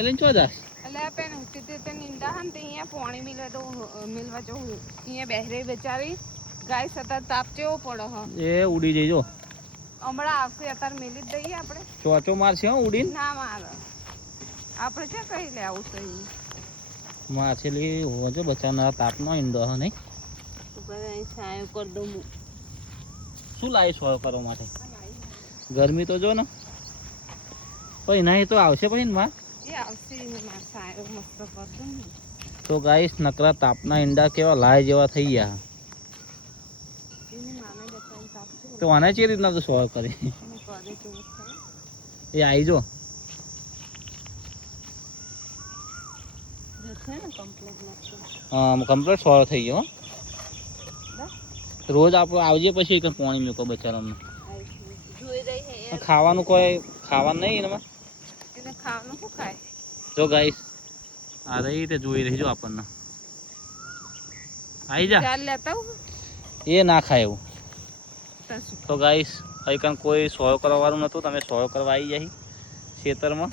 લઈને ચો જાસ એટલે પેન તે નિંદા હન તે અહીંયા પાણી મિલે તો મિલવા જો અહીંયા બેહરે બેચારી ગાય સતત તાપ કેવો પડે હ એ ઉડી જઈજો હમણાં આવશે અત્યારે મેલી જ દઈએ આપણે ચોચો મારશે હો ઉડીને ના મારે આપણે છે કઈ લે આવું સહી માછલી હોજો બચાવનારા તાપનો ઈંડો હ નહીં છાયો કરી દઉં શું લાવી સોય કરવા માટે ગરમી તો જો ને પછી નહીં તો આવશે પછી ને માં એ આવશે છાયો મસ્ત કરી દઉં તો ગાઈસ નકરા તાપના ઈંડા કેવા લાય જેવા થઈ ગયા એની માને બચાવી તાપ છે તો આને ચી રીતના તો સોય કરી એને કરે કેવું થાય એ આવી જો જશે ને કમ્પ્લીટ નાખશે કમ્પ્લીટ સોય થઈ ગયો રોજ આપણે આવજે પછી કંઈ પાણી મૂકો બચારાને જોઈ રહી હે ખાવાનું કોઈ ખાવાનું નહીં એમાં એને ખાવાનું શું ખાય જો ગાઈસ આ રહી તે જોઈ રહીજો આપણને આવી જા ચાલ લેતા હું એ ના ખાય એવું તસું તો ગાઈસ અહીં કોઈ સોય કરવા વાળું નતું તમે સોય કરવા આવી જાય ખેતરમાં